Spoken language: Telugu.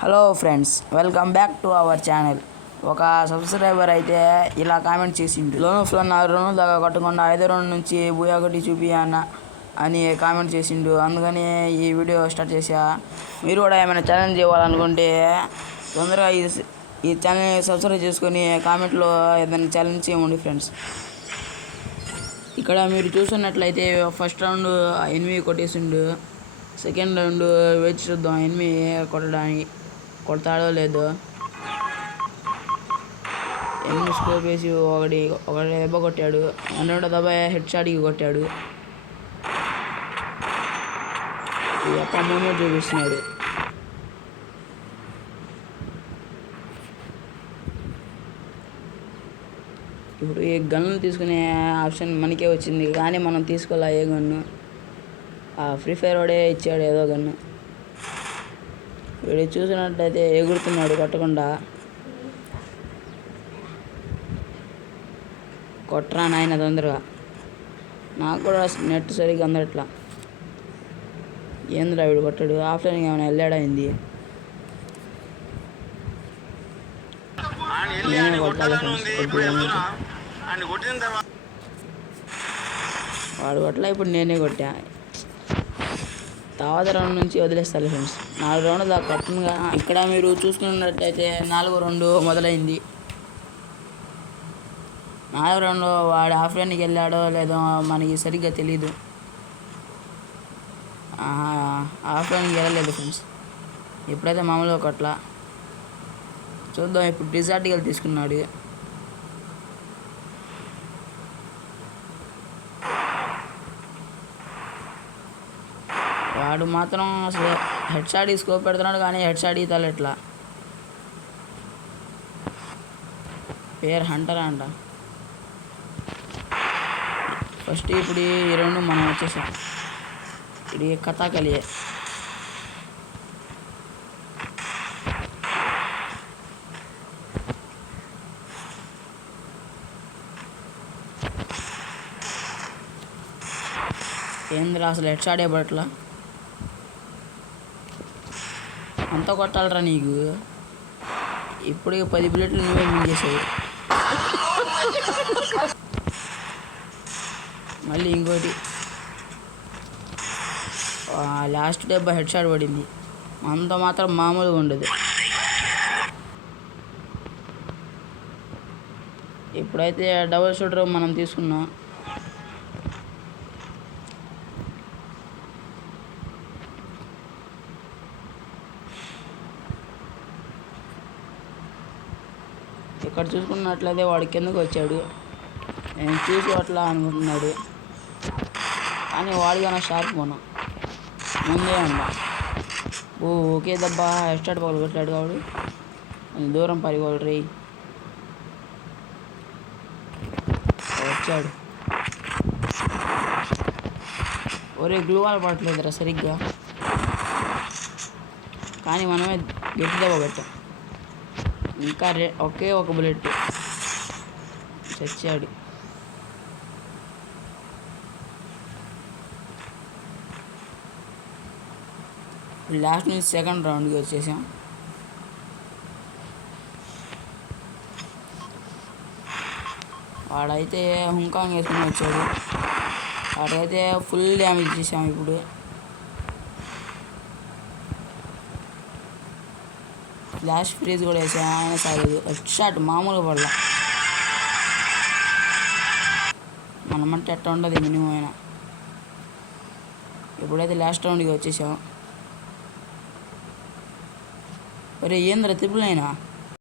Hello friends, welcome back to our channel. ఒక సబ్స్క్రైబర్ అయితే ఇలా కామెంట్ చేసిండు, లోన్ ఫ్లో 4 రౌండ్ల దాకా కొట్టకుండా 5 రౌండ్ నుంచి బూయా కొట్టి చూపి అని కామెంట్ చేసిండు. అందుకని ఈ వీడియో స్టార్ట్ చేసా. మీరు కూడా ఏమైనా ఛాలెంజ్ ఇవ్వాలనుకుంటే తొందరగా ఈ ఛానల్ని సబ్స్క్రైబ్ చేసుకొని కామెంట్లో ఏదైనా ఛాలెంజ్ చేయండి ఫ్రెండ్స్. ఇక్కడ మీరు చూస్తున్నట్లయితే ఫస్ట్ రౌండ్ 8 కొట్టేసిండు. సెకండ్ రౌండ్ వేచి చూద్దాం 8 కొడతాడో లేదో. 8 స్కోప్ వేసి ఒకటి దెబ్బ కొట్టాడు. 2 దెబ్బ హెడ్ షాట్కి కొట్టాడు. అప్ప మూమెంట్ చూపిస్తున్నాడు. ఇప్పుడు ఈ గన్ను తీసుకునే ఆప్షన్ మనకే వచ్చింది, కానీ మనం తీసుకోలే ఏ గన్ను. ఫ్రీ ఫైర్ వాడే ఇచ్చాడు ఏదో గన్ను. వీడు చూసినట్లయితే ఎగురుతున్నాడు కొట్టకుండా. కొట్టరా నాయన తొందరగా. నాకు కూడా నెట్ సరిగ్గా అందట్లా. ఏంద్రా వీడు కొట్టాడు. ఆఫ్లైన్కి ఏమైనా వెళ్ళాడైంది. నేనే కొట్టాలి వాడు కొట్టలే, ఇప్పుడు నేనే కొట్టా. తర్వాత రౌండ్ నుంచి వదిలేస్తారు ఫ్రెండ్స్. 4 రౌండ్ల దాకా కొట్టనుగా. ఇక్కడ మీరు చూసుకున్నట్లయితే 4వ రౌండ్ మొదలైంది. 4వ రౌండ్లో వాడు ఆఫ్లైన్కి వెళ్ళాడో లేదో మనకి సరిగ్గా తెలీదు. ఆఫ్లైన్కి వెళ్ళలేదు ఫ్రెండ్స్. ఇప్పుడైతే మామూలుగా కొట్ల. చూద్దాం. ఇప్పుడు డిజార్టికల్ తీసుకున్నాడు. వాడు మాత్రం అసలు హెడ్ షాట్ స్కోప్ పెడుతున్నాడు, కానీ హెడ్ షాట్ తలెట్లా. పేరు హంటర్ అంట. ఫస్ట్ ఇప్పుడు ఈ 2 మనం వచ్చేసాం. ఇది కథాకలియే. ఏంద్రా అసలు హెడ్ షాట్ పట్ల అంతా కొట్టాలరా నీకు. ఇప్పుడు 10 బుల్లెట్లు నువ్వే మింగేసావు. మళ్ళీ ఇంకోటి. లాస్ట్ దెబ్బ హెడ్ షాట్ పడింది. అంత మాత్రం మామూలుగా ఉండదు. ఇప్పుడైతే డబుల్ షూటర్ మనం తీసుకున్నాం. ఇక్కడ చూసుకున్నట్లయితే వాడు కిందకు వచ్చాడు. నేను చూసి అట్లా అనుకుంటున్నాడు, కానీ వాడికన్నా షార్ప్ మనం ముందే ఉన్నా. ఓకే దెబ్బ హెడ్ షాట్ పగలు కొట్టాడు. వాడు దూరం పరిగోడు రే వచ్చాడు. ఒరే గ్లూవాల్ పడట్లేదురా సరిగ్గా, కానీ మనమే గట్టి దెబ్బ పెట్టాం. ఇంకా ఒకే ఒక బుల్లెట్ చచ్చాడు. లాస్ట్ నుంచి సెకండ్ రౌండ్కి వచ్చేసాం. వాడైతే హుంకాంగ్ వేసుకుని వచ్చాడు. వాడైతే ఫుల్ డ్యామేజ్ చేసాం. ఇప్పుడు ఫ్లాష్ ఫ్రీజ్ కూడా వేసాం. ఆయన సాగదు. హెడ్ షాట్ మామూలుగా పడలా. మనమంటే ఎట్లా ఉండదు మినిమం అయినా. ఇప్పుడైతే లాస్ట్ రౌండ్కి వచ్చేసాం. ఒరే ఏంద్రా ట్రిపుల్ అయినా